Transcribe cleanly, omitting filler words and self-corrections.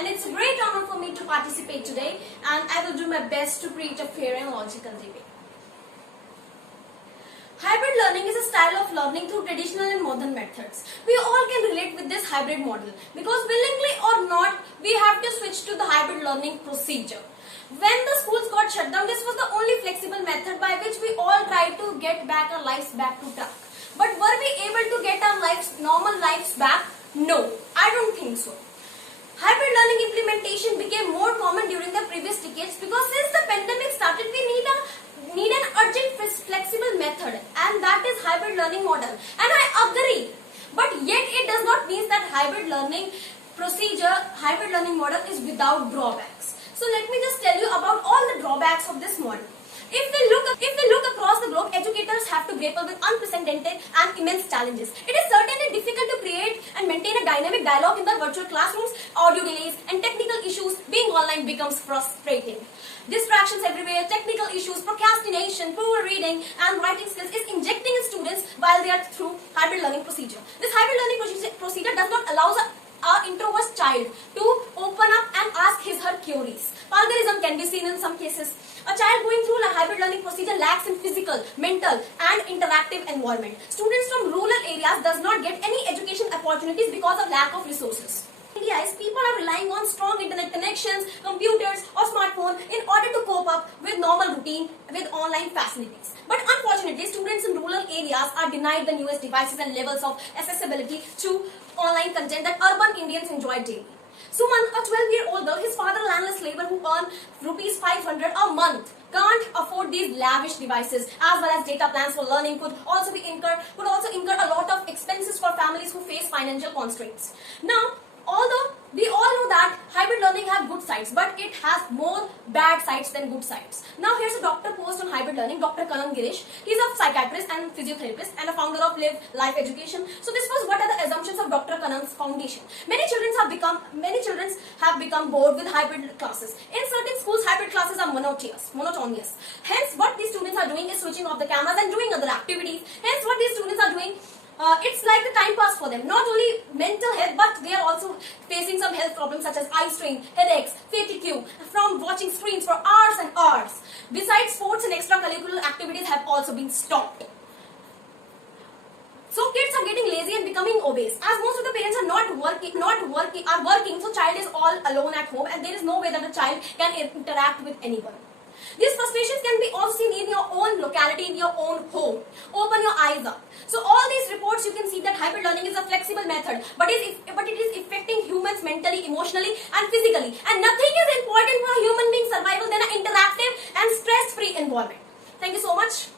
and it's a great honor for me to participate today, and I will do my best to create a fair and logical debate. Hybrid learning is a style of learning through traditional and modern methods. We all can relate with this hybrid model because willingly or not, we have to switch to the hybrid learning procedure. When the schools got shut down, this was the only flexible method by which we all tried to get back our lives back to track. But were we able to get our normal lives back? No, I don't think so. Hybrid learning implementation became more common during the previous decades because since the pandemic started, we need an urgent flexible method, and that is hybrid learning model. And I agree, but yet it does not mean that hybrid learning model is without drawbacks. So let me just tell you about all the drawbacks of this model. If we look across the globe, educators have to grapple with unprecedented and immense challenges. It is certainly difficult to create and maintain a dynamic dialogue in the virtual classrooms. Audio delays and technical issues being online becomes frustrating. Distractions everywhere, technical issues, procrastination, poor reading and writing skills is injecting in students while they are through hybrid learning procedure. This hybrid learning procedure does not allow our introvert child to open up and ask her queries. Vulgarism can be seen in some cases. A child going through a hybrid learning procedure lacks in physical, mental and interactive environment. Students from rural areas does not get any education opportunities because of lack of resources. In India, people are relying on strong internet connections, computers or smartphone in order to cope up with normal routine with online facilities. But unfortunately, students in rural areas are denied the newest devices and levels of accessibility to online content that urban Indians enjoy daily. Suman, a 12-year-old girl, his father, a landless labor who earn rupees 500 a month, can't afford these lavish devices, as well as data plans for learning could also incur a lot of expenses for families who face financial constraints. Now, although we all know that hybrid learning have good sides, but it has more bad sides than good sides. Now here's a doctor post on hybrid learning, Dr. Kannan Girish. He's a psychiatrist and physiotherapist and a founder of Live Life Education. So this was what are the assumptions of Dr. Kannan's foundation. Many children have become bored with hybrid classes. In certain schools, hybrid classes are monotonous. Hence, what these students are doing is switching off the cameras and doing other activities. Hence, what these students are doing, it's like the time pass for them. Not only mental health, but they are also facing some health problems such as eye strain, headaches, fatigue from watching screens for hours and hours. Besides, sports and extracurricular activities have also been stopped. So kids are getting lazy and becoming obese, as most of the parents are not working, so child is all alone at home and there is no way that the child can interact with anyone. These frustrations can be also seen in your own locality, in your own home. Open your eyes up. So all these reports you can see that hybrid learning is a flexible method, but it is affecting humans mentally, emotionally and physically. And nothing is important for a human being survival than an interactive and stress-free environment. Thank you so much.